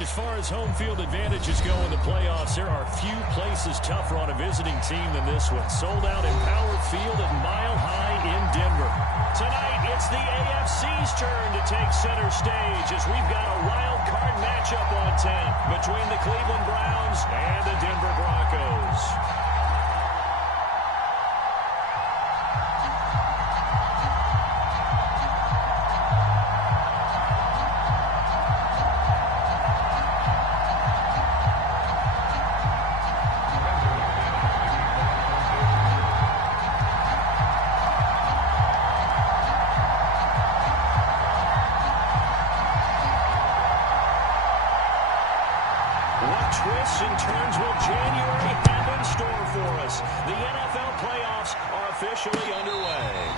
As far as home field advantages go in the playoffs, there are few places tougher on a visiting team than this one. Sold out in Power Field at Mile High in Denver. Tonight, it's the AFC's turn to take center stage as we've got a wild card matchup on tap between the Cleveland Browns and the Denver Broncos. Twists and turns will January have in store for us. The NFL playoffs are officially underway.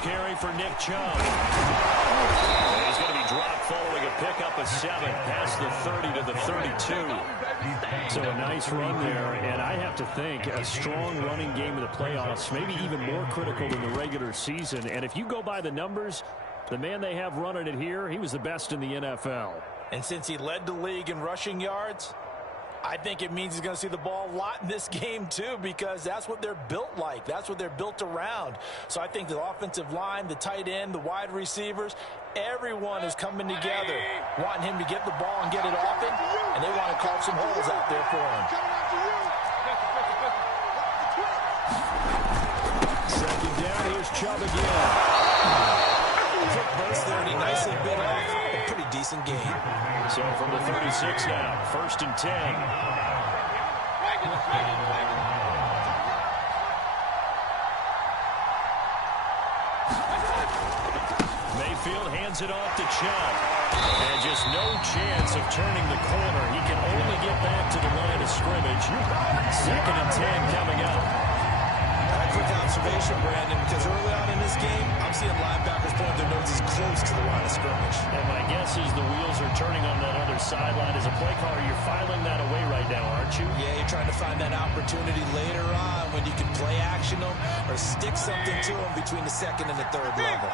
Carry for Nick Chubb. He's going to be dropped following a pickup of 7 past the 30 to the 32. So a nice run there, and I have to think a strong running game in the playoffs, maybe even more critical than the regular season. And if you go by the numbers, the man they have running it here, he was the best in the NFL. And since he led the league in rushing yards, I think it means he's going to see the ball a lot in this game, too, because that's what they're built like. That's what they're built around. So I think the offensive line, the tight end, the wide receivers, everyone is coming together, wanting him to get the ball and get it often, and they want to carve some holes out there for him. Second down, here's Chubb again. Quick burst there, and he nicely bit off a pretty decent game. So from the 36 now, 1st and 10. Mayfield hands it off to Chubb. And just no chance of turning the corner. He can only get back to the line of scrimmage. 2nd and 10 coming up. Quick observation, Brandon, because early on in this game, I'm seeing linebackers point their noses close to the line of scrimmage. And my guess is the wheels are turning on that other sideline. As a play caller, you're filing that away right now, aren't you? Yeah, you're trying to find that opportunity later on when you can play action them or stick something to them between the 2nd and the 3rd level.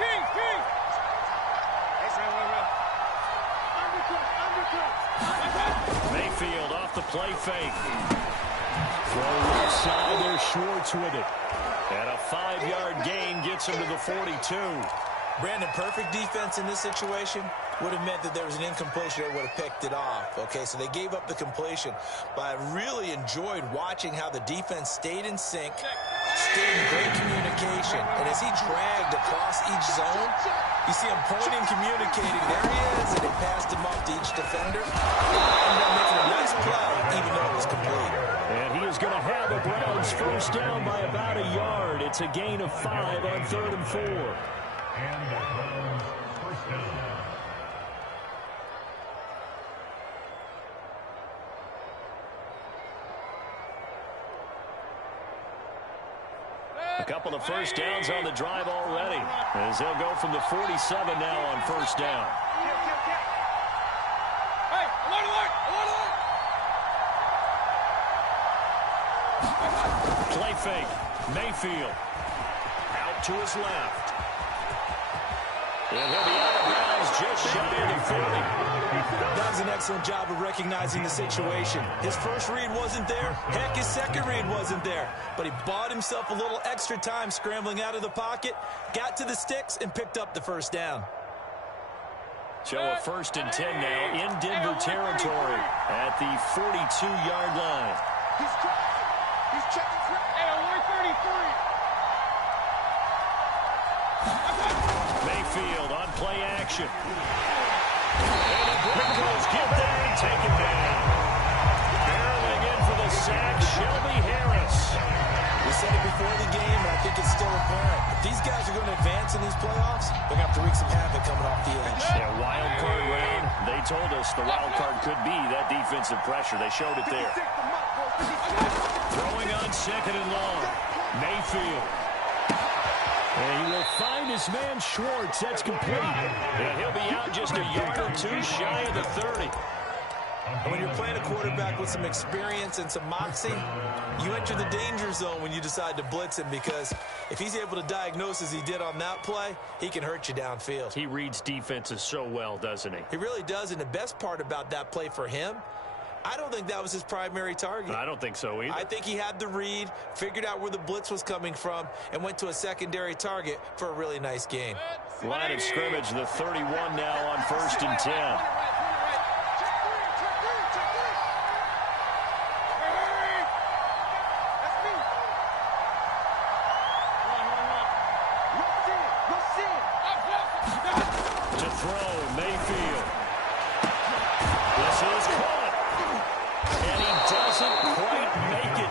Mayfield off the play fake. Throw left side there, Schwartz with it. And a 5-yard gain gets him to the 42. Brandon, perfect defense in this situation would have meant that there was an incompletion that would have picked it off. Okay, so they gave up the completion. But I really enjoyed watching how the defense stayed in sync, stayed in great communication. And as he dragged across each zone, you see him pointing, communicating. There he is, and they passed him off to each defender. And they're making a nice play, even though it was complete. And he is going to have the Browns first down by about a yard. It's a gain of 5 on 3rd and 4. And the Browns first down. A couple of first downs on the drive already, as they'll go from the 47 now on first down. Play fake. Mayfield out to his left. And he'll be out of bounds just shy of the 40. That was an excellent job of recognizing the situation. His first read wasn't there. Heck, his second read wasn't there. But he bought himself a little extra time scrambling out of the pocket, got to the sticks, and picked up the first down. So a 1st and 10 now in Denver territory at the 42-yard line. He's checking for 133. Mayfield on play action. And the Broncos get there and take him down. Barely the sack, Shelby Harris. We said it before the game, and I think it's still apparent. If these guys are going to advance in these playoffs, they're going to have to wreak some havoc coming off the edge. Yeah, wild card round. They told us the wild card could be that defensive pressure. They showed it there. Throwing on second and long. Mayfield. And he will find his man Schwartz. That's complete. And he'll be out just a yard or two shy of the 30. And when you're playing a quarterback with some experience and some moxie, you enter the danger zone when you decide to blitz him, because if he's able to diagnose as he did on that play, he can hurt you downfield. He reads defenses so well, doesn't he? He really does, and the best part about that play for him, I don't think that was his primary target. I don't think so either. I think he had the read, figured out where the blitz was coming from, and went to a secondary target for a really nice gain. Line of scrimmage, the 31 now on 1st and 10.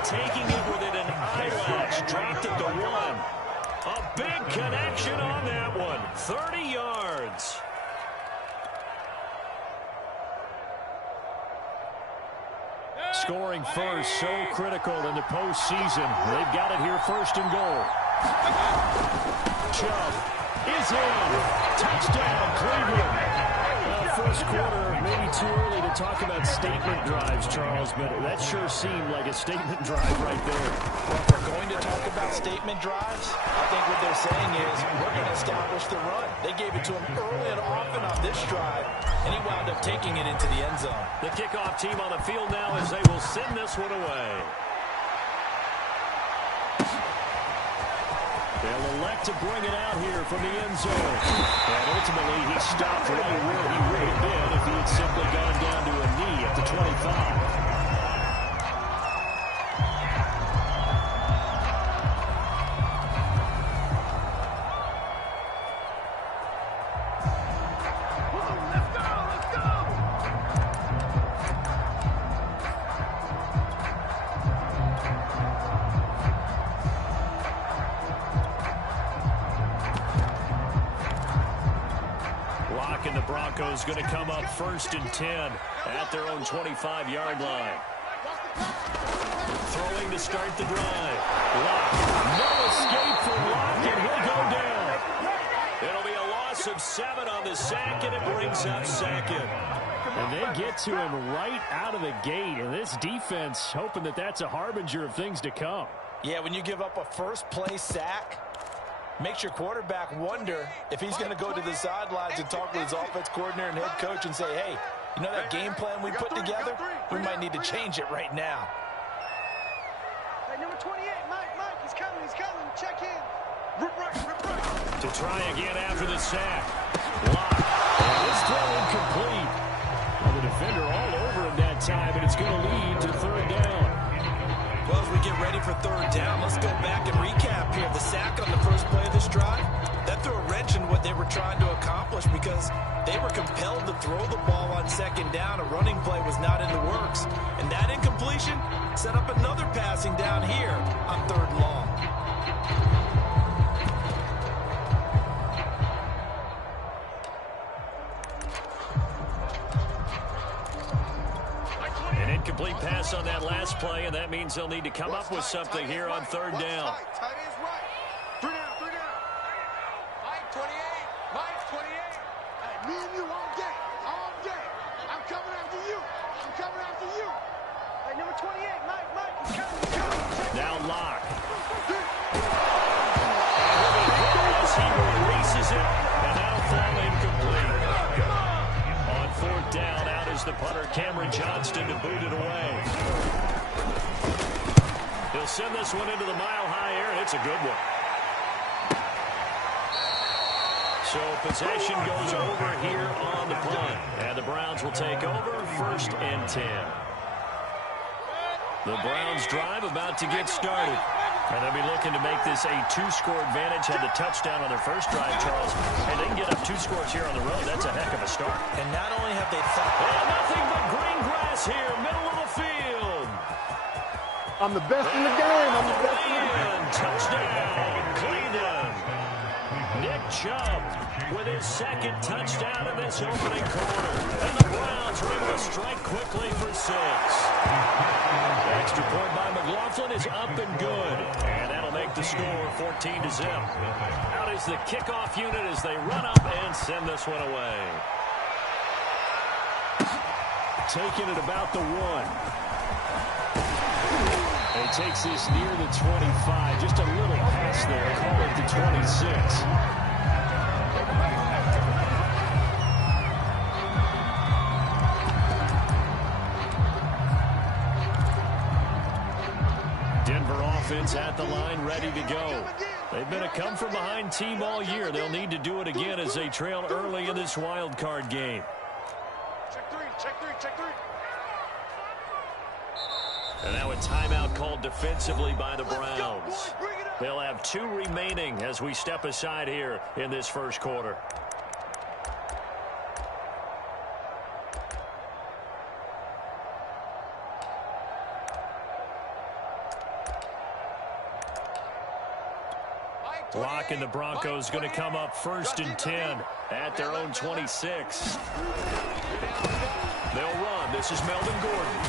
Taking it within an eyelash, dropped it to 1. A big connection on that one. 30 yards. Scoring first, so critical in the postseason. They've got it here, 1st and goal. Chubb is in. Touchdown, Cleveland. First quarter, maybe too early to talk about statement drives, Charles, but that sure seemed like a statement drive right there. Well, if we're going to talk about statement drives, I think what they're saying is we're going to establish the run. They gave it to him early and often on this drive, and he wound up taking it into the end zone. The kickoff team on the field now as they will send this one away. They'll elect to bring it out here from the end zone. And ultimately, he stopped right where he would have been if he had simply gone down to a knee at the 25. And the Broncos going to come up 1st and 10 at their own 25-yard line. Throwing to start the drive. Lock. No escape for Lock, and he'll go down. It'll be a loss of 7 on the sack, and it brings up 2nd. And they get to him right out of the gate, and this defense hoping that that's a harbinger of things to come. Yeah, when you give up a first-play sack, makes your quarterback wonder if he's going to go to the sidelines and talk with his offense coordinator and head coach and say, hey, you know that game plan we put together? We might need to change it right now. Hey, number 28, Mike, he's coming, check in. Rip right. To try again after the sack. Lock. And this throw incomplete. Well, the defender all over him that time, and it's going to lead to 3rd down. Well, as we get ready for 3rd down, let's go back and recap here. The sack on the first play of this drive, that threw a wrench in what they were trying to accomplish because they were compelled to throw the ball on 2nd down. A running play was not in the works. And that incompletion set up another passing down here on 3rd and long. An incomplete pass on that last play, and that means they'll need to come up with something here on 3rd down. Tight end's right. 3 down. Mike 28. Hey, me and you all day. I'm coming after you. Hey, number 28, Mike, he's coming. Now Lock. As he releases it, and that'll fall incomplete. On 4th down, out is the punter, Cameron Johnston, to boot it away. He'll send this one into the mile-high air, and it's a good one. So possession goes over here on the punt. And the Browns will take over 1st and 10. The Browns drive about to get started. And they'll be looking to make this a 2-score advantage. Had the touchdown on their first drive, Charles. And they can get up 2 scores here on the road. That's a heck of a start. And not only have they thought... And nothing but green grass here, middle of the field. I'm the best in the game. I'm the best in the game. Touchdown, Cleveland. Nick Chubb with his second touchdown in this opening quarter. And the Browns are able to strike quickly for 6. The extra point by McLaughlin is up and good. And that'll make the score 14-0. Out is the kickoff unit as they run up and send this one away. Taking it about the 1. And he takes this near the 25. Just a little pass there. Call it the 26. Denver offense at the line, ready to go. They've been a come-from-behind team all year. They'll need to do it again as they trail early in this wild card game. Check three, check three, check three. And now a timeout called defensively by the Browns. They'll have 2 remaining as we step aside here in this first quarter. Lock and the Broncos going to come up 1st and 10 at their own 26. They'll run. This is Melvin Gordon.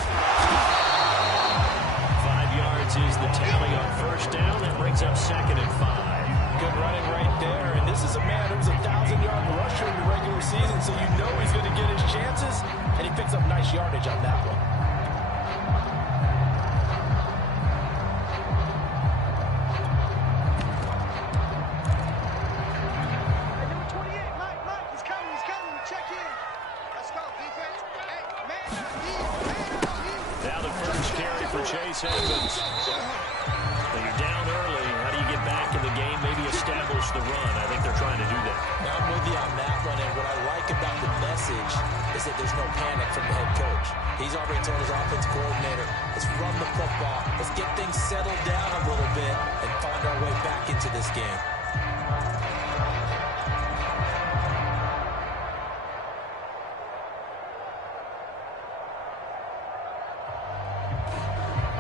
5 yards is the tally on 1st down. That brings up 2nd and 5. Good running right there. And this is a man who's a 1,000-yard rusher in the regular season, so you know he's going to get his chances. And he picks up nice yardage on that one. When you're down early, how do you get back in the game, maybe establish the run? I think they're trying to do that. Now, I'm with you on that one, and what I like about the message is that there's no panic from the head coach. He's already told his offense coordinator, let's run the football, let's get things settled down a little bit, and find our way back into this game.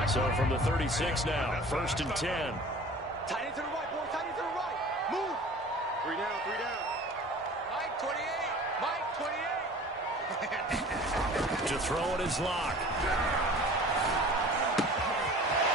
So from the 36 now, 1st and 10. Tight end to the right, boy. Tight end to the right. Move. 3 down, 3 down. Mike, 28. Mike, 28. To throw it is Lock.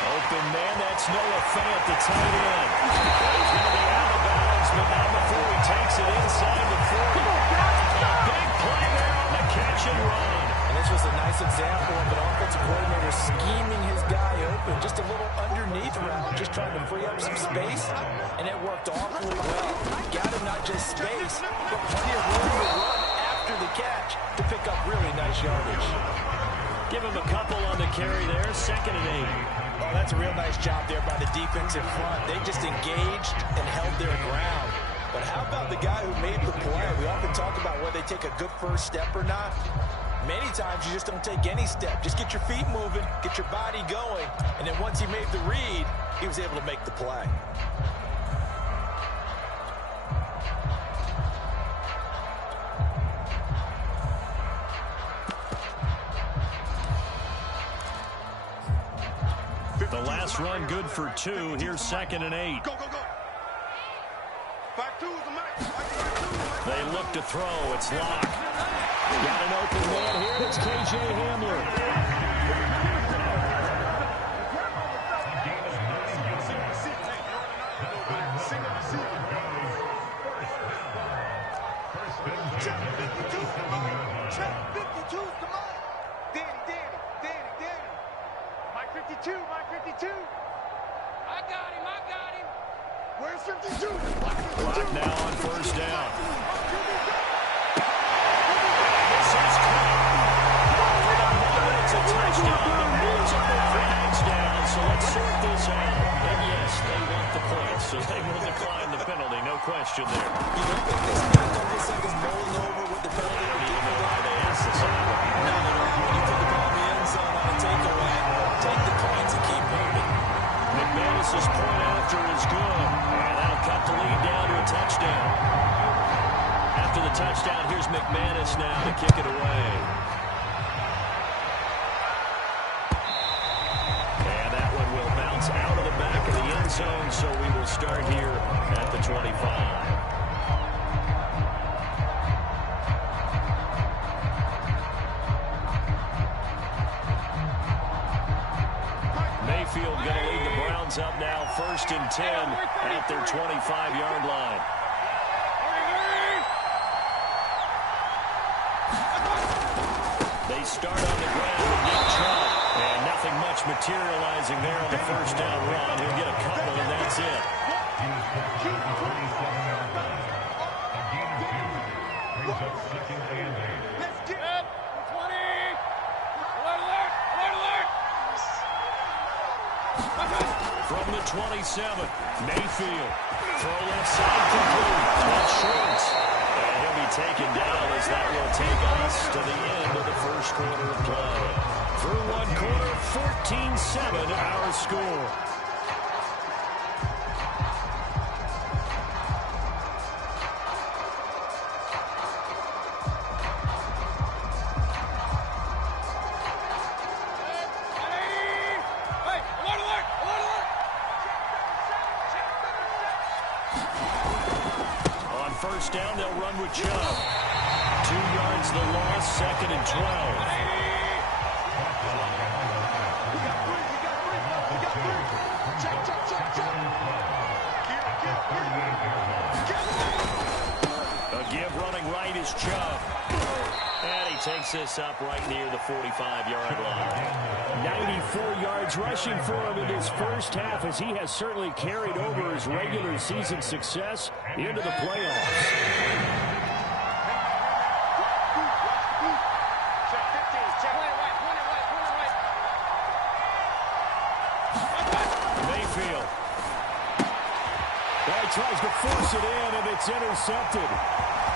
Open man, that's Noah Fant, the tight end. He's going to be out of bounds, but not before he takes it inside the 40. Big play there on the catch and run. And this was a nice example of an offensive coordinator scheming his guy open. Just a little underneath route, just trying to free up some space. And it worked awfully well. Got him not just space, but plenty of room to run after the catch to pick up really nice yardage. Give him a couple on the carry there, 2nd and 8. Oh, that's a real nice job there by the defensive front. They just engaged and held their ground. But how about the guy who made the play? We often talk about whether they take a good first step or not. Many times you just don't take any step. Just get your feet moving, get your body going, and then once he made the read, he was able to make the play. The last run good for 2. Here's 2nd and 8. Go, go, go. Back 2 is the Mike. They look to throw. It's Lock. Got an open man here. It's KJ Hamler. Check 52 's the Mike. Check 52 's the Mike. Danny. Mike 52, Mike 52. I got him. Where's 52? Clock now on 1st down. It's a touchdown, but multiple flags down, so let's sort this out. And yes, they want the points, so they will decline the penalty, no question there. You don't think they spent a couple seconds rolling over with the penalty? I don't even know why they asked this. No. When you put the ball in the end zone on a takeaway, take the points and keep moving. McManus's point after is good, and that'll cut the lead down to a touchdown. After the touchdown, here's McManus now to kick it away. And that one will start here at the 25. Mayfield going to lead the Browns up now, 1st and 10 at their 25-yard line. They start on the ground with Nick Chubb, and nothing much materializing there on the first down run. He'll get a couple, and that's it. Brings up 2nd and 8. Let's get it. 20. Alert. From the 27, Mayfield. Throw left side complete. That's Schultz. And he'll be taken down as that will take us to the end of the first quarter of play. Through one quarter, 14-7 our score. First down, they'll run with Chubb. 2 yards the loss, 2nd and 12. A give running right is Chubb. And he takes this up right near the 45-yard line. 94 yards rushing for him in his first half, as he has certainly carried over his regular season success into the playoffs. Mayfield. Well, he tries to force it in, and it's intercepted.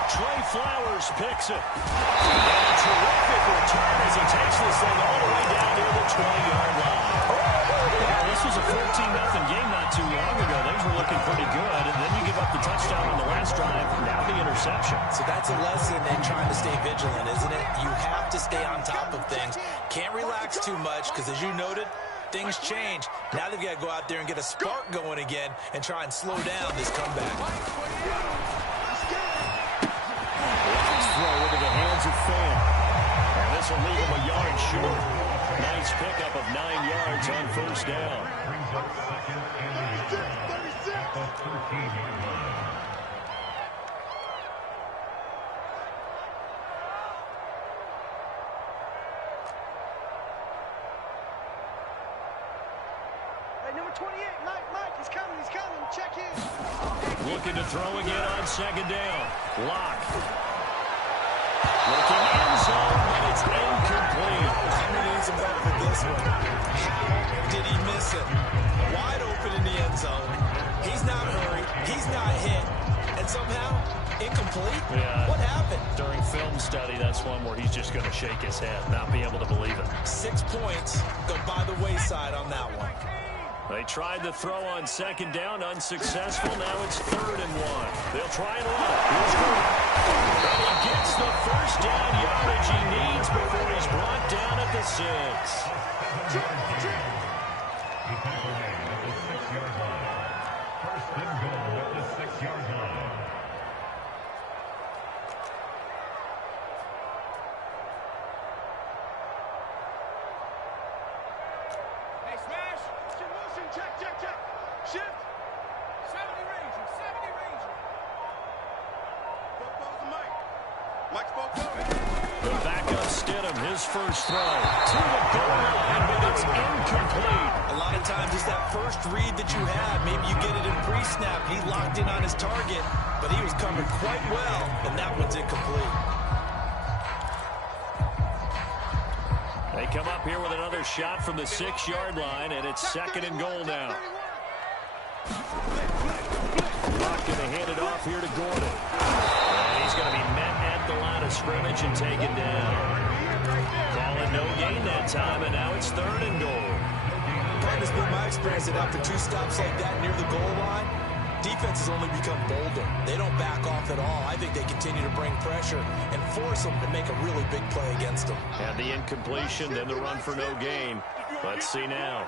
Trey Flowers picks it. And a terrific return as he takes this thing all the way down near the 20-yard line. Well, this was a 14-0 game not too long ago. Things were looking pretty good, and then you give up the touchdown on the last drive, now the interception. So that's a lesson in trying to stay vigilant, isn't it? You have to stay on top of things. Can't relax too much, because as you noted, things change. Now they've got to go out there and get a spark going again and try and slow down this comeback. Throw into the hands of Fan. And this will leave him a yard short. Nice pickup of 9 yards on first down. Brings up 2nd and 8 at the 13-yard line. Hey, number 28, Mike, he's coming. Check in. Looking to throw again on 2nd down. Lock. Looking end zone, but it's incomplete. I'm going to use him back for this one. How did he miss it? Wide open in the end zone. He's not hurried. He's not hit. And somehow, incomplete? Yeah. What happened? During film study, that's one where he's just going to shake his head, not be able to believe it. 6 points go by the wayside on that one. They tried the throw on 2nd down, unsuccessful. Now it's 3rd and 1. They'll try and run it. Here's Green. And he gets the first down yardage he needs before he's brought down at the 6. He tackles at the 6-yard line. 1st and goal at the 6-yard line. Hey, smash. Motion, check. Shift. 70 Ranger. Both to Mike. Mike's both The backup Stidham, his first throw to the goal line, but it's incomplete. A lot of times it's that first read that you have. Maybe you get it in pre-snap. He locked in on his target, but he was covered quite well, and that one's incomplete. They come up here with another shot from the 6-yard line, and it's 2nd and goal now. Not going to hand it off here to Gordon. And he's going to be met at the line of scrimmage and taken down. Calling no gain that time, and now it's 3rd and goal. Part has been my experience that after 2 stops like that near the goal line, defenses only become bolder. They don't back off at all. I think they continue to bring pressure and force them to make a really big play against them. And the incompletion, then the run for no gain. Let's see now.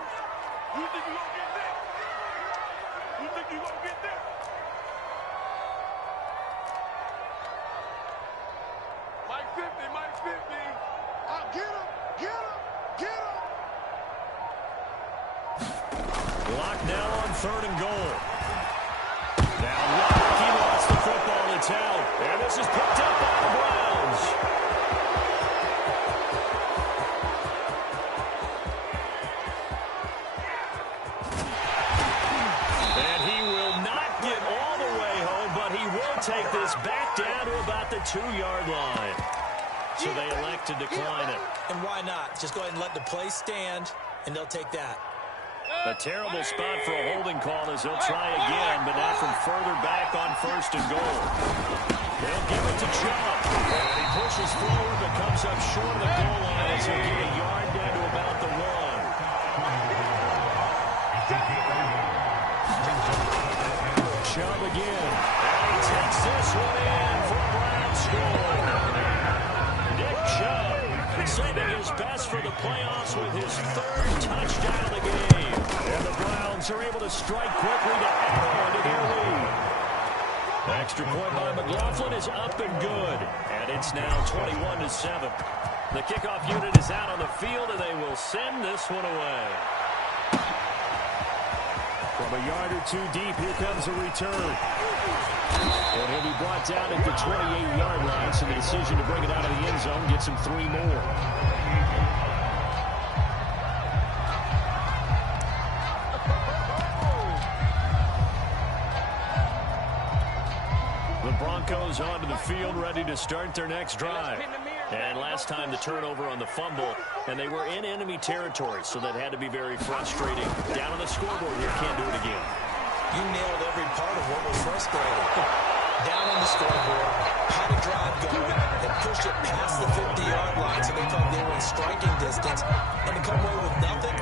You think you're going to get there? Mike 50, Mike 50. Get him, get him, get him. Block now on 3rd and goal. Now Locke, he lost the football. It's out. And this is picked up by the Browns. And he will not get all the way home, but he will take this back down to about the 2-yard line. So they elect to decline it. And why not? Just go ahead and let the play stand, and they'll take that. A terrible spot for a holding call as they'll try again, but now from further back on 1st and goal. They'll give it to Chubb. And he pushes forward but comes up short of the goal line as he'll get a yard down to about the 1. Chubb again. And he takes this one in for a Brown score. Nick Chubb saving his best for the playoffs with his 3rd touchdown of the game. And the Browns are able to strike quickly to add on to their lead. The extra point by McLaughlin is up and good. And it's now 21-7. The kickoff unit is out on the field, and they will send this one away. From a yard or 2 deep, here comes a return. And he'll be brought down at the 28-yard line, so the decision to bring it out of the end zone gets him 3 more. The Broncos onto the field, ready to start their next drive. And last time the turnover on the fumble, and they were in enemy territory, so that had to be very frustrating. Down on the scoreboard here, can't do it again. You nailed every part of what was frustrating. Down on the scoreboard, had a drive going, and pushed it past the 50-yard line so they thought they were in striking distance, and to come away with nothing,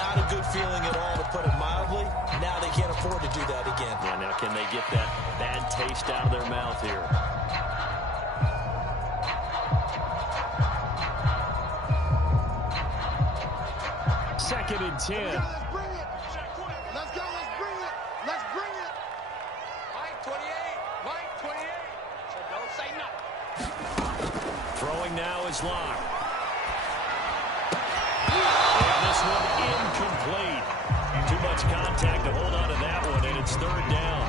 not a good feeling at all, to put it mildly. Now they can't afford to do that again. Yeah, now can they get that bad taste out of their mouth here? Second and 10. Let's bring it. Let's go, let's bring it. Let's bring it. Mike 28, Mike 28. So don't say nothing. Throwing now is Locke. And this one incomplete. Too much contact to hold on to that one, and it's 3rd down.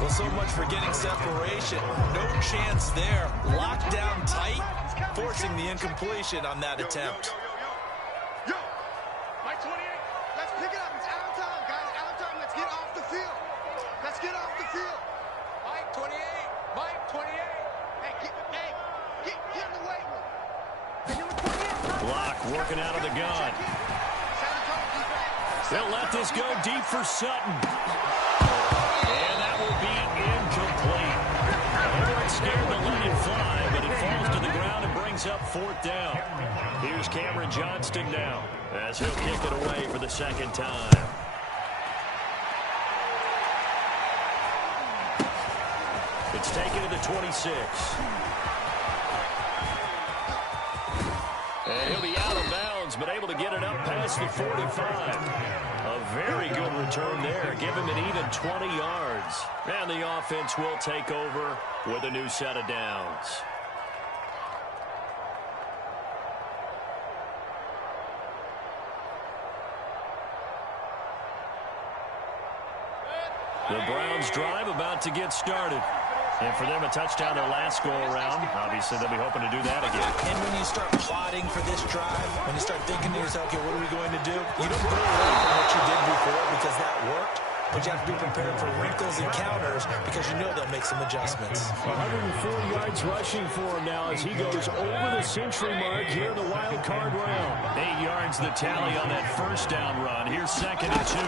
Well, so much for getting separation. No chance there. Locked down tight, forcing the incompletion on that attempt. Yo, Mike 28, let's pick it up. It's out of time, guys. Out of time. Let's get off the field. Let's get off the field. Mike 28, Mike 28. Hey, get in the weight room. Locke working out of the gun. They'll let this go deep for Sutton. And that will be incomplete. They weren't scared to let it fly, but it falls to the ground and brings up 4th down. Here's Cameron Johnston now, as he'll kick it away for the 2nd time. It's taken to the 26. And he'll be out of bounds, but able to get it up past the 45. A very good return there. Give him an even 20 yards. And the offense will take over with a new set of downs. The Browns drive about to get started. And for them, a touchdown their last go-around. Obviously, they'll be hoping to do that again. And when you start plotting for this drive, when you start thinking to yourself, okay, what are we going to do? You don't go away from what you did before because that worked, but you have to be prepared for wrinkles and counters because you know they'll make some adjustments. 104 yards rushing for him now as he goes over the century mark here in the wild card round. 8 yards the tally on that 1st down run. Here's 2nd and 2.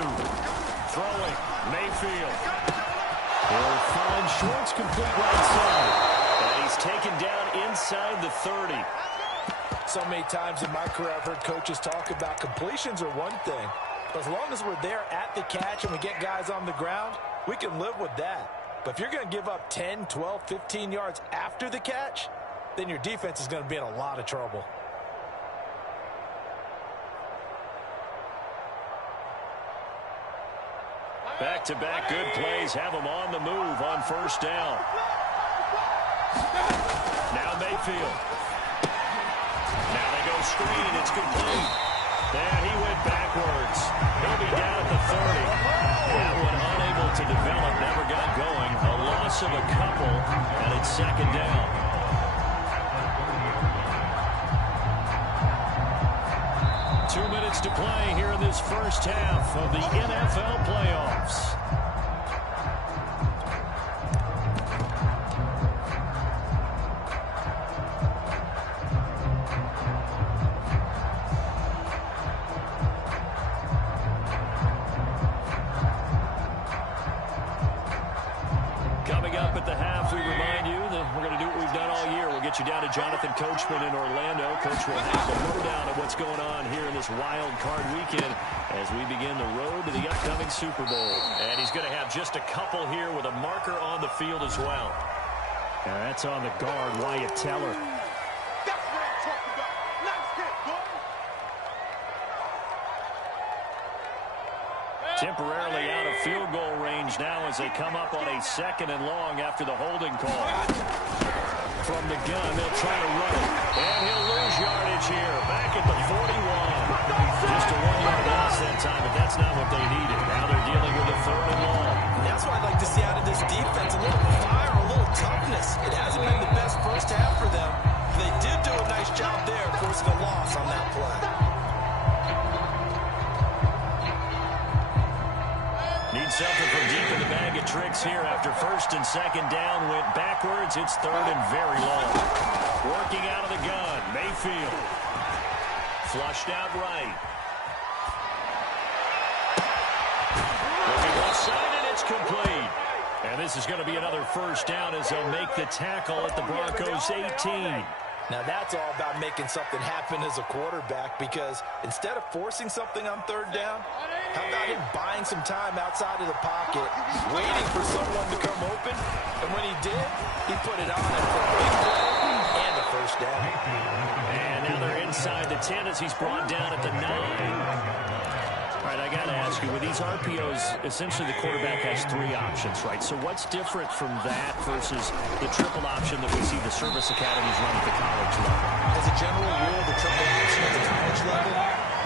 Throwing, Mayfield. He'll find Shorts complete right side. And he's taken down inside the 30. So many times in my career I've heard coaches talk about completions are one thing. But as long as we're there at the catch and we get guys on the ground, we can live with that. But if you're going to give up 10, 12, 15 yards after the catch, then your defense is going to be in a lot of trouble. Back-to-back good plays have them on the move on first down. Now Mayfield. Now they go screen. It's complete. And he went backwards. He'll be down at the 30. That one unable to develop, never got going. A loss of a couple, and it's second down. To play here in this first half of the NFL playoffs. Coming up at the half, we remind you that we're going to do what we've done all year. We'll get you down to Jonathan Coachman in Orlando. Coach will have the lowdown of what's going on here in this wild card weekend as we begin the road to the upcoming Super Bowl. And he's going to have just a couple here with a marker on the field as well. And that's on the guard, Wyatt Teller. That's what I'm talking about. Nice hit, boy. Temporarily out of field goal range now as they come up on a 2nd and long after the holding call. From the gun, they'll try to run it. And he'll lose yardage here. Back at the 41. Just a 1-yard loss that time, but that's not what they needed. Now they're dealing with a 3rd and long. And that's what I'd like to see out of this defense. A little fire, a little toughness. It hasn't been the best first half for them. They did do a nice job there, forcing a loss on that play. Need something from deep in the bag of tricks here after 1st and 2nd down. Went backwards. It's 3rd and very long. Working out of the gun. Mayfield. Flushed out right. Looking left side, and it's complete. And this is going to be another first down as they'll make the tackle at the Broncos 18. Now that's all about making something happen as a quarterback, because instead of forcing something on 3rd down, how about him buying some time outside of the pocket, waiting for someone to come open, and when he did, he put it on him for a big play and a first down. And now they're inside the 10 as he's brought down at the 9. All right, I got to ask you, with these RPOs, essentially the quarterback has 3 options, right? So what's different from that versus the triple option that we see the service academies run at the college level? As a general rule, the triple option at the college level,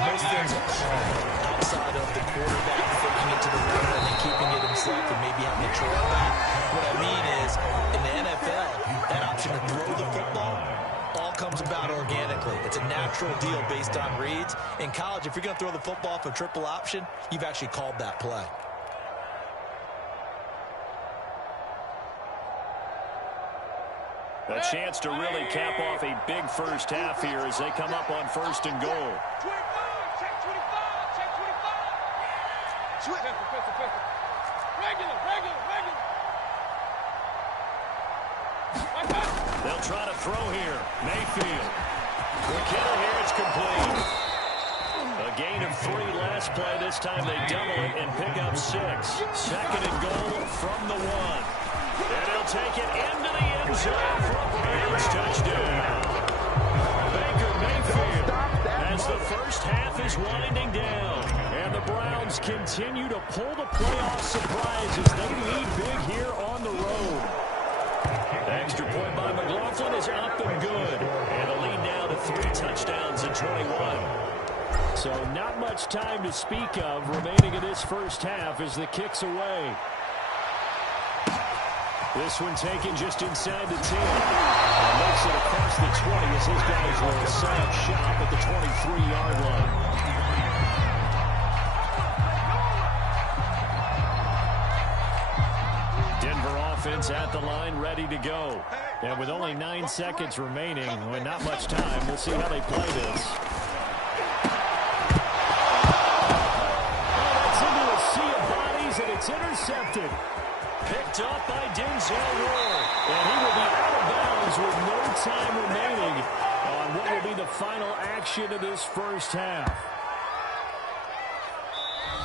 most things are called outside of the quarterback flicking it to the runner and then keeping it himself and maybe having a trail back. What I mean is, in the NFL, that option to throw the football all comes about organically. It's a natural deal based on reads. In college, if you're going to throw the football for triple option, you've actually called that play. A chance to really cap off a big first half here as they come up on 1st and goal. 25, check 25, check 25. Switch. Pistol. Regular. They'll try to throw here. Mayfield. The killer here, it's complete. A gain of 3 last play. This time they double it and pick up 6. 2nd and goal from the 1. And he'll take it into the end zone for a Browns touchdown. Baker Mayfield as the first half is winding down. And the Browns continue to pull the playoff surprise as they lead big here on the road. Extra point by McLaughlin is up and good. And a lead now to 3 touchdowns in 21. So not much time to speak of remaining in this first half as the kick's away. This one taken just inside the 10. And makes it across the 20 as his guys will set up shop at the 23-yard line. Denver offense at the line, ready to go. And with only 9 seconds remaining, with not much time, we'll see how they play this. Oh, that's into a sea of bodies, and it's intercepted. Picked up by Denzel Ward. And he will be out of bounds with no time remaining on what will be the final action of this first half.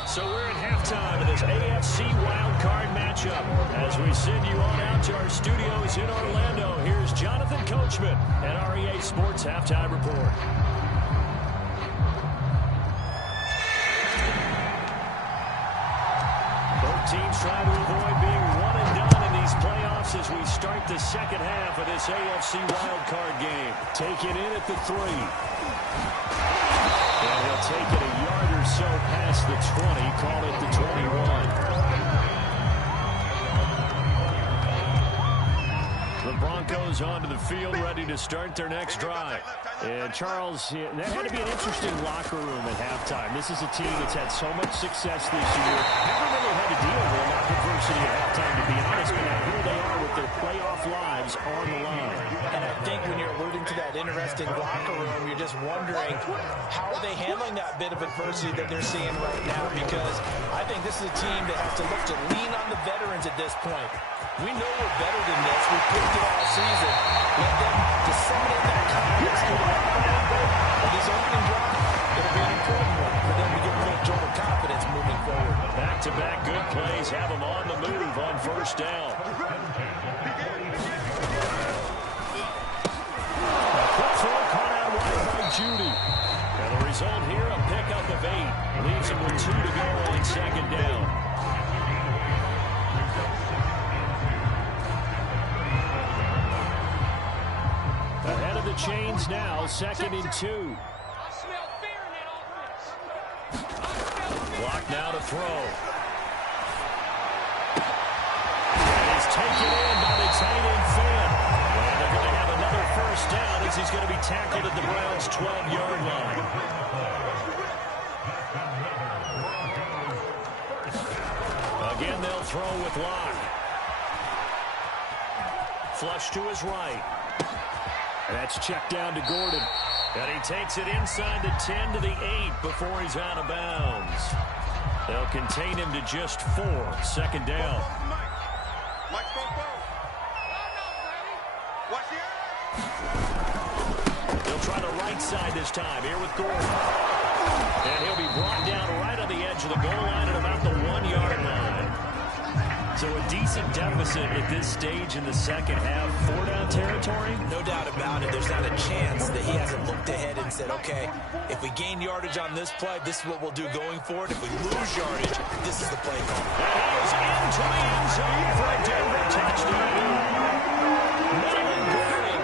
So we're at halftime of this AFC wildcard matchup. As we send you on out to our studios in Orlando, here's Jonathan Coachman at REA Sports Halftime Report. teams trying to avoid being one and done in these playoffs as we start the second half of this AFC wildcard game. Taken in at the 3. And he'll take it a yard or so past the 20, call it the 21. The Broncos onto the field, ready to start their next drive. And Charles, that had to be an interesting locker room at halftime. This is a team that's had so much success this year. Never really had to deal with a lot of adversity at halftime, to be honest. But now here they are with their playoff lives on the line. And I think when you're alluding to that interesting locker room, you're just wondering how are they handling that bit of adversity that they're seeing right now, because I think this is a team that has to look to lean on the veterans at this point. We know we're better than this. We've proved it all season. Let them disseminate that confidence to the locker room. And this opening drive, it'll be an important one for them to get a little jolt of confidence moving forward. Back-to-back good plays have them on the move on first down. A quick throw caught out wide by Judy. And the result here, a pickup of 8. Leaves him with 2 to go on second down. Ahead of the chains now, 2nd and 2. Clock now to throw. And he's taken in by the tight end Fant. And they're going to have another first down as he's going to be tackled at the Browns' 12-yard line. Again, they'll throw with Locke. Flush to his right. That's checked down to Gordon. And he takes it inside the 10 to the 8 before he's out of bounds. They'll contain him to just 4. Second down. They'll try the right side this time. Here with Gordon. And he'll be brought down right on the edge of the goal line at about the 1-yard line. So a decent deficit at this stage in the second half. 4-down territory? No doubt about it. There's not a chance that he hasn't looked ahead and said, okay, if we gain yardage on this play, this is what we'll do going forward. If we lose yardage, this is the play call. And he is into the end zone for a Denver touchdown. Melvin Gordon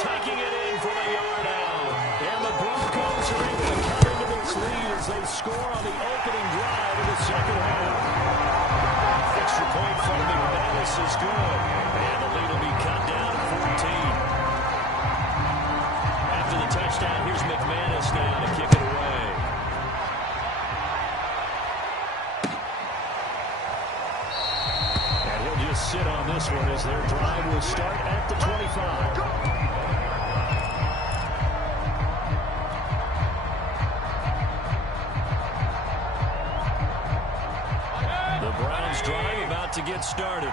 taking it in for the yard out. And the Broncos are able to cut into this lead as they score on the opening drive of the second half. Extra point from McManus is good. And the lead will be cut down to 14. After the touchdown, here's McManus now to kick it away. And he'll just sit on this one as their drive will start at the 25. Drive about to get started.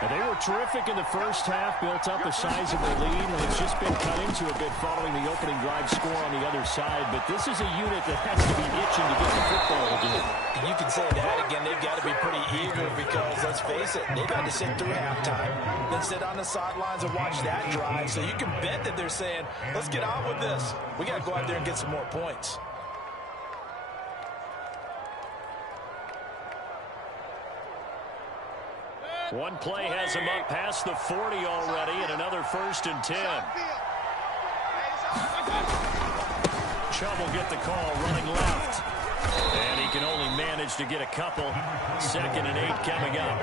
And they were terrific in the first half, built up a sizable lead, and it's just been cut into a bit following the opening drive score on the other side. But this is a unit that has to be itching to get the football again. And you can say that again. They've got to be pretty eager because, let's face it, they've had to sit through halftime, then sit on the sidelines and watch that drive. So you can bet that they're saying, let's get on with this. We got to go out there and get some more points. One play has him up past the 40 already, and another 1st and 10. Chubb will get the call running left. And he can only manage to get a couple. 2nd and 8 coming up.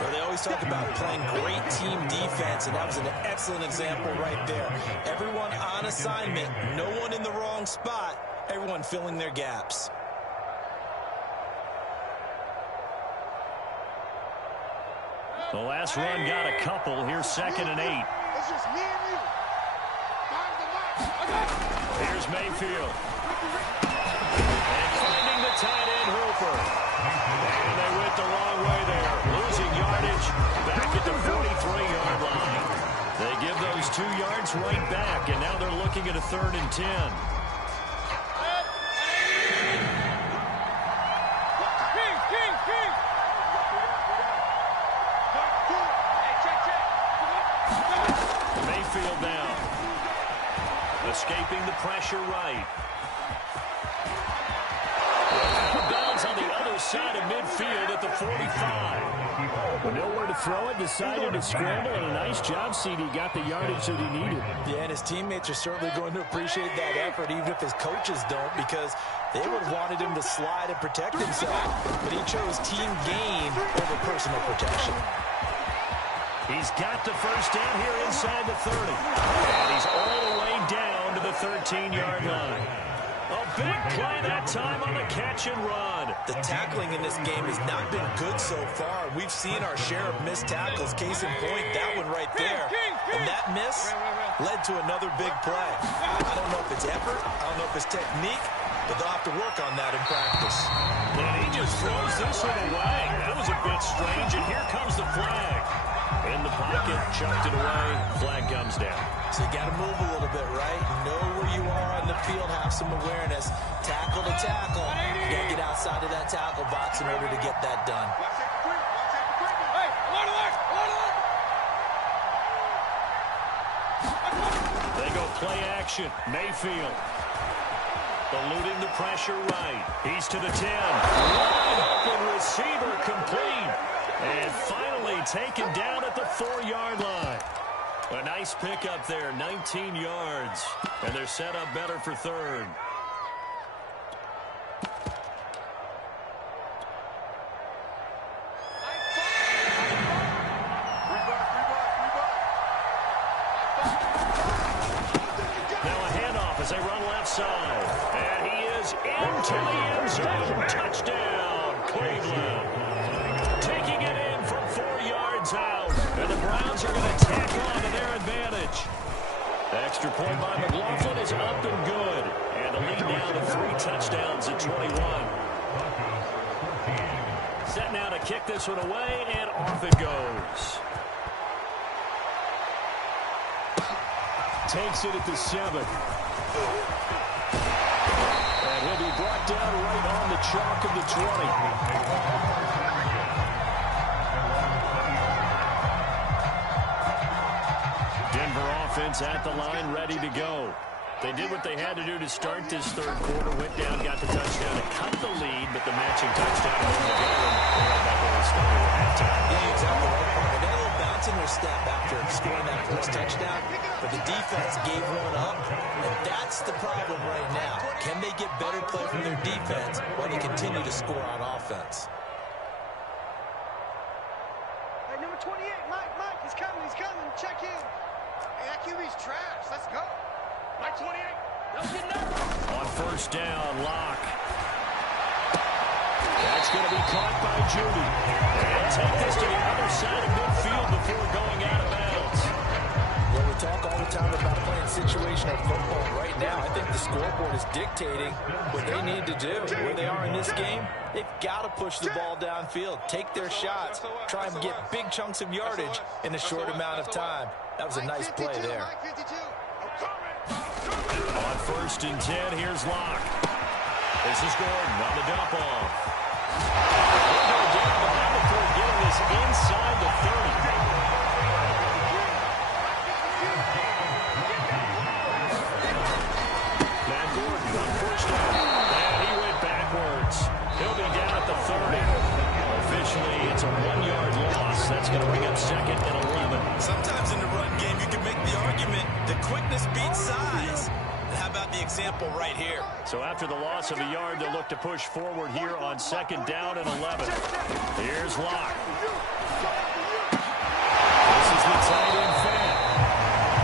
Well, they always talk about playing great team defense, and that was an excellent example right there. Everyone on assignment, no one in the wrong spot, everyone filling their gaps. The last run got a couple. Here's 2nd and 8. It's just me and you. Here's Mayfield. And finding the tight end Hooper. And they went the wrong way there. Losing yardage back at the 43-yard line. They give those 2 yards right back, and now they're looking at a 3rd and 10. Mayfield down. Escaping the pressure right. Out of bounds on the other side of midfield at the 45. With nowhere to throw it, decided to scramble, and a nice job, CD. Got the yardage that he needed. Yeah, and his teammates are certainly going to appreciate that effort, even if his coaches don't, because they would have wanted him to slide and protect himself. But he chose team gain over personal protection. He's got the first down here inside the 30. And he's all the way down to the 13-yard line. A big play that time on the catch and run. The tackling in this game has not been good so far. We've seen our share of missed tackles. Case in point, that one right there. And that miss led to another big play. I don't know if it's effort. I don't know if it's technique. But they'll have to work on that in practice. And he just throws this one away. That was a bit strange. And here comes the flag. In the pocket, chucked it away. Flag comes down. So you got to move a little bit, right? Know where you are on the field. Have some awareness. Tackle to tackle. You got to get outside of that tackle box in order to get that done. They go play action. Mayfield. Eluding the pressure right. He's to the 10. Wide open receiver complete. And finally taken down at the 4-yard line. A nice pickup there, 19 yards. And they're set up better for third. Now a handoff as they run left side. And he is into the end zone. Touchdown, Cleveland. Taking it in from 4 yards out. And the Browns are going to tack on to their advantage. The extra point by McLaughlin is up and good. And the lead now to 3 touchdowns at 21. Set now to kick this one away, and off it goes. Takes it at the 7. And he'll be brought down right on the chalk of the 20. Denver offense at the line, ready to go. They did what they had to do to start this third quarter. Went down, got the touchdown to cut the lead, but the matching touchdown over the goal. And right back where we started at halftime. Yeah, exactly right, Parker. They had a little bounce in their step after scoring that first touchdown, but the defense gave one up, and that's the problem right now. Can they get better play from their defense while they continue to score on offense? Hey, number 28, Mike, he's coming. Check in. Hey, that QB's trash. Let's go. Mike 28. Don't get nervous. On first down, Locke. That's going to be caught by Judy. And take this to the other side of midfield before going out of bounds. Well, we talk all the time about playing situational football. Right now, I think the scoreboard is dictating what they need to do. Where they are in this game, they've got to push the ball downfield, take their shots, try and get big chunks of yardage in a short amount of time. That was a nice play there. On first and 10, here's Locke. This is Gordon on the dump off. He'll go down behind before getting this inside the 30. Matt Gordon on first down. And he went backwards. He'll be down at the 30. Officially, it's a 1-yard loss. That's going to bring up second and 11. Sometimes in the run game, you can make the argument that quickness beats size. How about the example right here? So after the loss of a yard, they'll look to push forward here on second down and 11. Here's Locke. This is the tight end fan.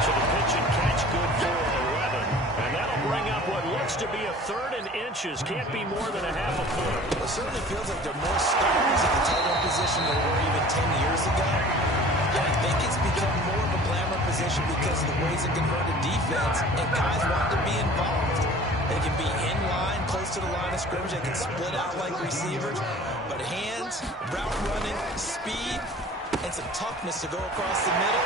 So the pitch and catch good for 11. And that'll bring up what looks to be a third and inches. Can't be more than a half a foot. It certainly feels like there are more starters at the tight end position than there were even 10 years ago. And I think it's become more of a glamour position because of the ways it can hurt a defense, and guys want to be involved. They can be in line, close to the line of scrimmage. They can split out like receivers. But hands, route running, speed, and some toughness to go across the middle,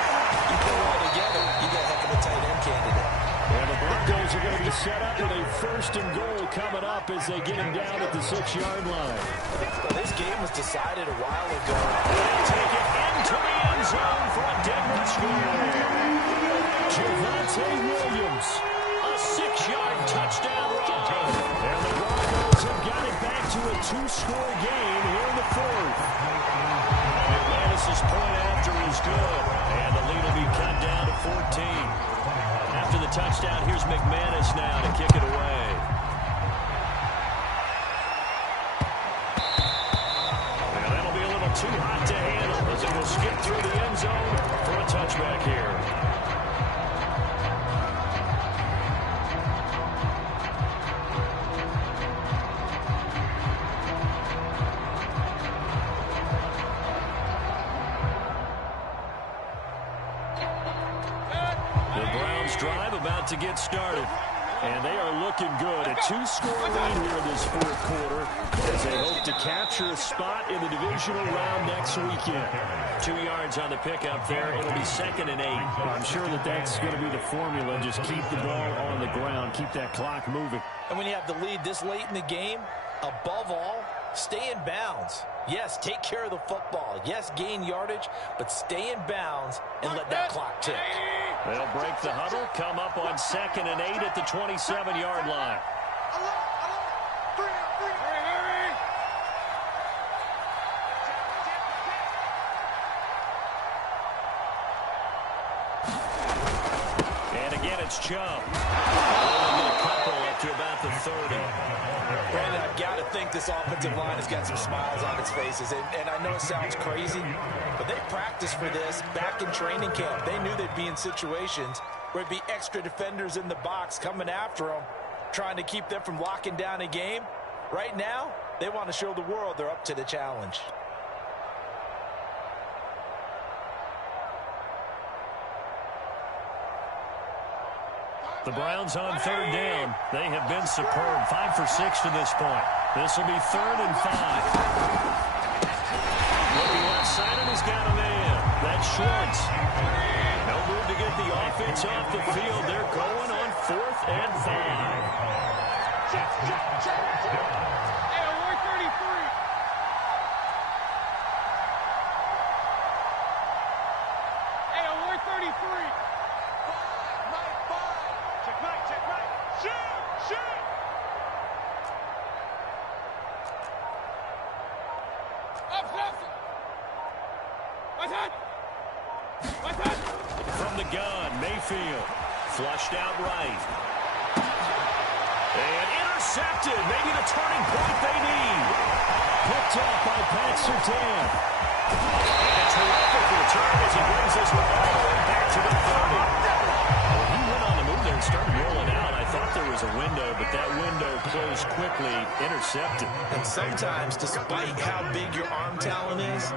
you put it all together, you got a heck of a tight end candidate. And the Broncos are going to be set up with a first and goal coming up as they get him down at the 6-yard line. Well, this game was decided a while ago. They take it into the end zone for a Denver score. Javonte Williams, a 6-yard touchdown run. And the Broncos have got it back to a 2-score game here in the fourth. McManus's point after is good, and the lead will be cut down to 14. After the touchdown, here's McManus now to kick it away. And that'll be a little too hot to handle as it will skip through the end zone for a touchback here. Drive about to get started, and they are looking good. A 2-score lead here in this fourth quarter as they hope to capture a spot in the divisional round next weekend. 2 yards on the pickup there. It'll be 2nd and 8. I'm sure that that's going to be the formula. Just keep the ball on the ground, keep that clock moving. And when you have the lead this late in the game, above all, stay in bounds. Yes, take care of the football. Yes, gain yardage, but stay in bounds and let that clock tick. They'll break the huddle, come up on 2nd and 8 at the 27-yard line. And again, it's Chubb. They'll get a couple up to about the 30. Brandon, I've got to think this offensive line has got some smiles on its faces. And I know it sounds crazy, but they practiced for this back in training camp. They knew they'd be in situations where it'd be extra defenders in the box coming after them, trying to keep them from locking down a game. Right now, they want to show the world they're up to the challenge. The Browns on 3rd down. They have been superb. 5 for 6 to this point. This will be 3rd and 5. Looking left side, and he's got a man. That's Schwartz. No move to get the offense off the field. They're going on 4th and 5. Hey, we're 33. Hey, we're 33. Check right. Shoot! Up. What's that? From the gun, Mayfield. Flushed out right. And intercepted. Maybe the turning point they need. Picked up by Pat Surtain. And a terrific return as he brings this one all the way back to the 30. Well, he went on the move there and started rolling out. I thought there was a window, but that window closed quickly. Intercepted. And sometimes, despite how big your arm talent is,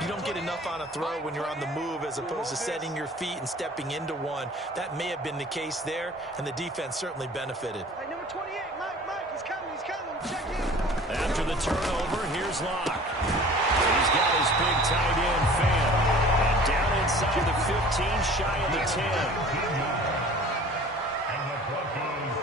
you don't get enough on a throw when you're on the move as opposed to setting your feet and stepping into one. That may have been the case there, and the defense certainly benefited. Hey, number 28, Mike, he's coming. Check in. After the turnover, here's Locke. He's got his big tight end fan. And down inside the 15, shy of the 10. And the Broncos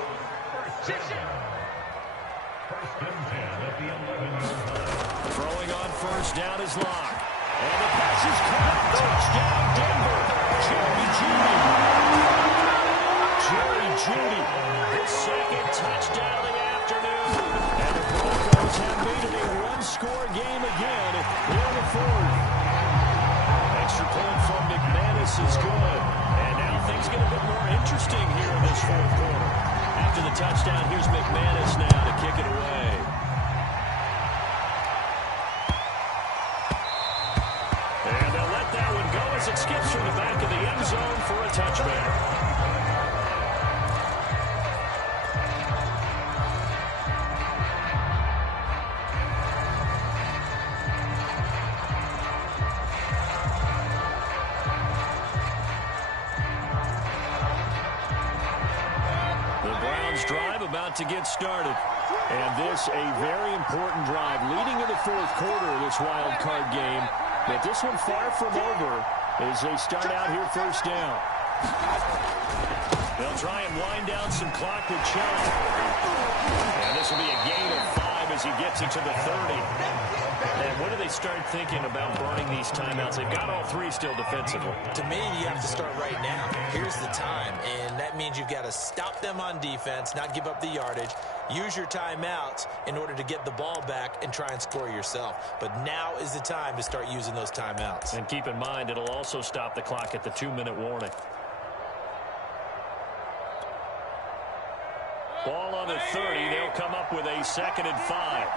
first and 10 at the 11-yard line. Throwing on 1st down is Locke. And the pass is caught. Touchdown, Denver. Jerry Jeudy. His 2nd touchdown of the afternoon. And the Broncos have made it a 1-score game again here in the 4th. Extra point from McManus is good. And now things get a bit more interesting here in this 4th quarter. After the touchdown, here's McManus now to kick it away. And they'll let that one go as it skips from the back of the end zone for a touchback. Drive about to get started. And this a very important drive leading in the 4th quarter of this wild card game. But this one far from over as they start out here 1st down. They'll try and wind down some clock with Chubb. And this will be a gain of 5 as he gets it to the 30. And what do they start thinking about burning these timeouts? They've got all three still defensively. To me, you have to start right now. Here's the time, and that means you've got to stop them on defense, not give up the yardage, use your timeouts in order to get the ball back and try and score yourself. But now is the time to start using those timeouts. And keep in mind, it'll also stop the clock at the 2-minute warning. Ball on the 30. They'll come up with a 2nd and 5.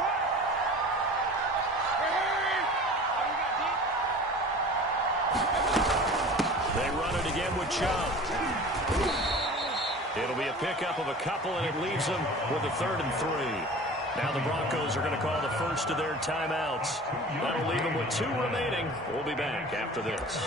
They run it again with Chubb. It'll be a pickup of a couple, and it leaves them with a 3rd and 3. Now the Broncos are going to call the first of their timeouts. That'll leave them with 2 remaining. We'll be back after this.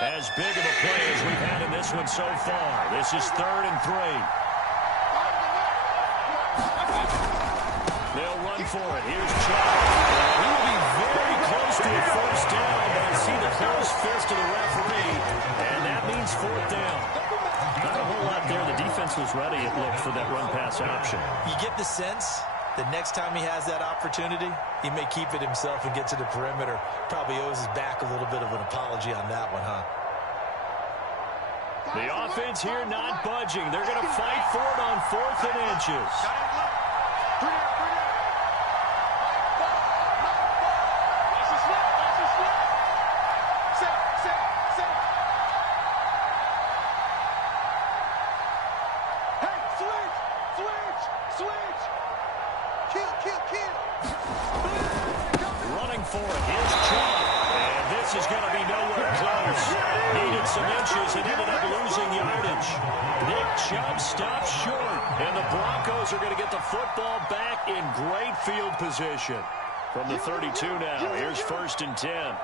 As big of a play as we've had in this one so far. This is 3rd and 3. They'll run for it. Here's Chubb. He will be very close to a first down, but I see the closed fist of the referee, and that means 4th down. Not a whole lot there. The defense was ready, it looked, for that run-pass option. You get the sense that next time he has that opportunity, he may keep it himself and get to the perimeter. Probably owes his back a little bit of an apology on that one, huh? The offense here not budging. They're going to fight for it on 4th and inches. Running for it. Here's Chubb. And this is going to be nowhere close. Needed some inches and ended up losing yardage. Nick Chubb stops short. And the Broncos are going to get the football back in great field position. From the 32 now, here's 1st and 10.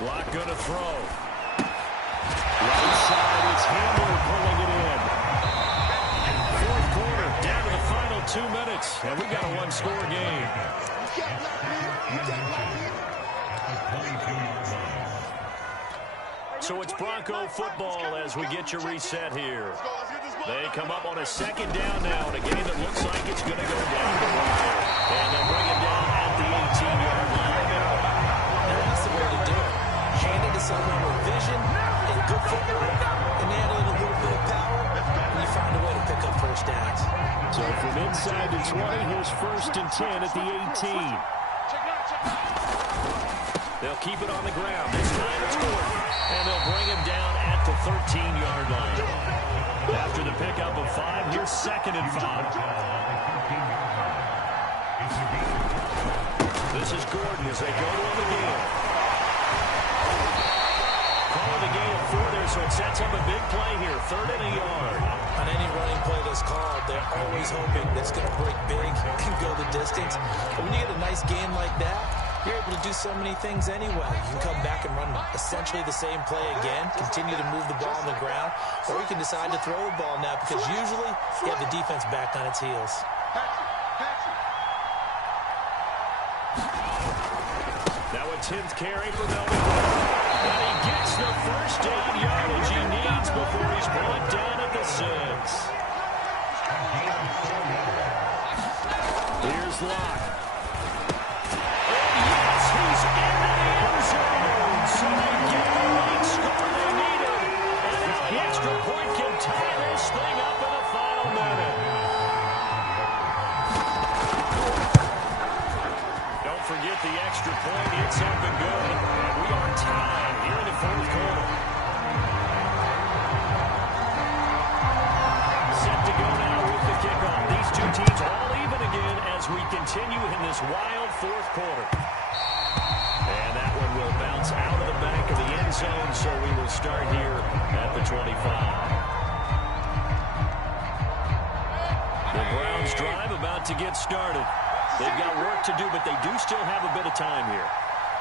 Block going to throw. Right side, it's Hamler pulling it in. 4th quarter, down to the final 2 minutes, and we got a 1-score game. So it's Bronco football as we get you reset here. They come up on a 2nd down now in a game that looks like it's going to go down the wire. And they'll bring it down at the 18-yard line. And that's the way to do it. Hand it to someone with vision and good footwork and handle it a little bit of power, and you find a way to pick up first downs. So from inside the 20, here's 1st and 10 at the 18. They'll keep it on the ground. This time it's Gordon. And they'll bring him down at the 13-yard line. After the pickup of 5, here's 2nd and 5. This is Gordon as they go to him again. Calling the game of 4 there, so it sets up a big play here. 3rd and a yard. On any running play that's called, they're always hoping that it's going to break big and go the distance. But when you get a nice game like that, you're able to do so many things anyway. You can come back and run essentially the same play again, continue to move the ball on the ground, or you can decide to throw the ball now because usually you have the defense back on its heels. Now a 10th carry for Melvin. And he gets the first down yardage he needs before he's brought down at the 6. Here's Locke. He's into the end zone, so they get the late score they needed. And now the extra point can tie this thing up in the final minute. Don't forget the extra point. It's up and good. And we are tied here in the 4th quarter. Set to go now with the kickoff. These two teams all even again as we continue in this wild 4th quarter. And that one will bounce out of the back of the end zone, so we will start here at the 25. The Browns drive about to get started. They've got work to do, but they do still have a bit of time here.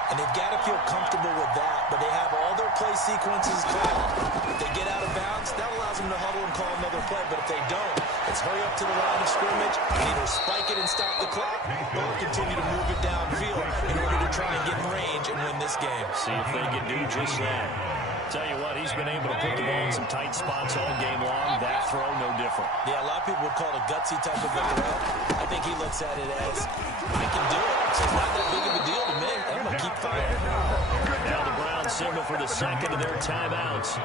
And they've got to feel comfortable with that, but they have all their play sequences called. If they get out of bounds, that allows them to huddle and call another play, but if they don't, it's hurry up to the line of scrimmage and either spike it and stop this game. See if they can do just that. Tell you what, he's been able to put the ball in some tight spots all game long. That throw, no different. Yeah, a lot of people would call it a gutsy type of a throw. I think he looks at it as, I can do it. So it's not that big of a deal to me. I'm going to keep firing. Now the Browns signal for the second of their timeouts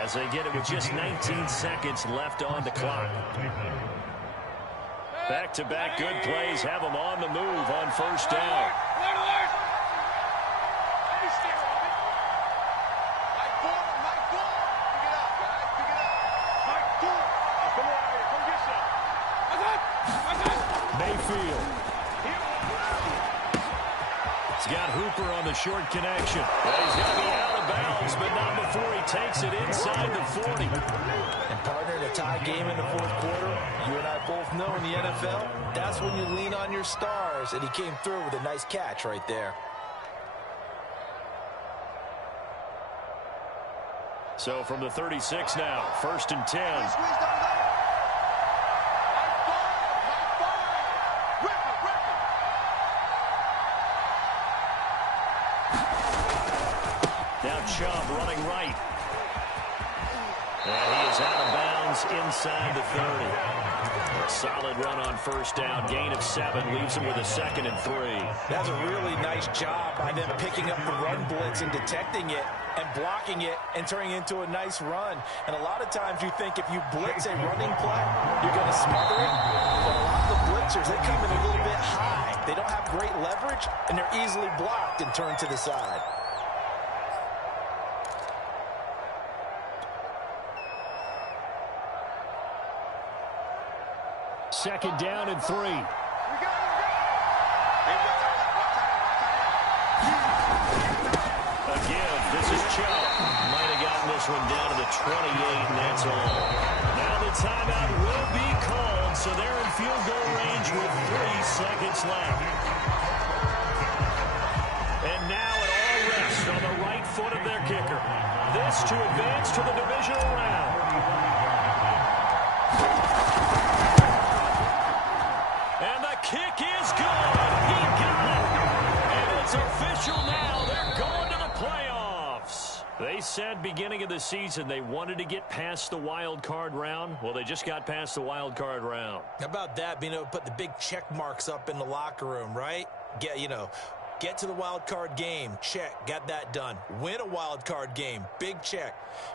as they get it with just 19 seconds left on the clock. Back-to-back good plays have them on the move on first down. Mayfield. He's got Hooper on the short connection. Well, he's going to be out of bounds, but not before he takes it inside the 40. And partner, in a tie game in the fourth quarter, you and I both know in the NFL, that's when you lean on your stars, and he came through with a nice catch right there. So from the 36 now, 1st and 10. Now Chubb running right. And he is out of bounds inside the 30. A solid run on first down. Gain of 7 leaves him with a 2nd and 3. That's a really nice job by them picking up the run blitz and detecting it and blocking it and turning it into a nice run. And a lot of times you think if you blitz a running play, you're going to smother it. But a lot of the blitzers, they come in a little bit high. They don't have great leverage, and they're easily blocked and turned to the side. Second down and 3. Again, this is Chubb. Might have gotten this one down to the 28, and that's all. Now the timeout will be called, so they're in field goal range with 3 seconds left. And now it all rests on the right foot of their kicker. This to advance to the divisional round. And the kick is good. He got it. And it's official now. They're going to the playoffs. They said beginning of the season they wanted to get past the wild card round. Well, they just got past the wild card round. How about that, being able to put the big check marks up in the locker room, right? Get to the wild card game. Check. Got that done. Win a wild card game. Big check.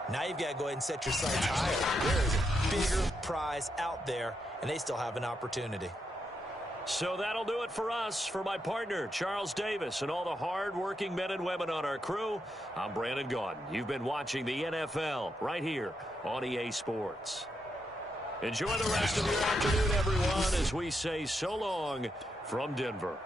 Now you've got to go ahead and set your sights higher. There is a bigger prize out there, and they still have an opportunity. So that'll do it for us. For my partner, Charles Davis, and all the hard-working men and women on our crew, I'm Brandon Gaudin. You've been watching the NFL right here on EA Sports. Enjoy the rest of your afternoon, everyone, as we say so long from Denver.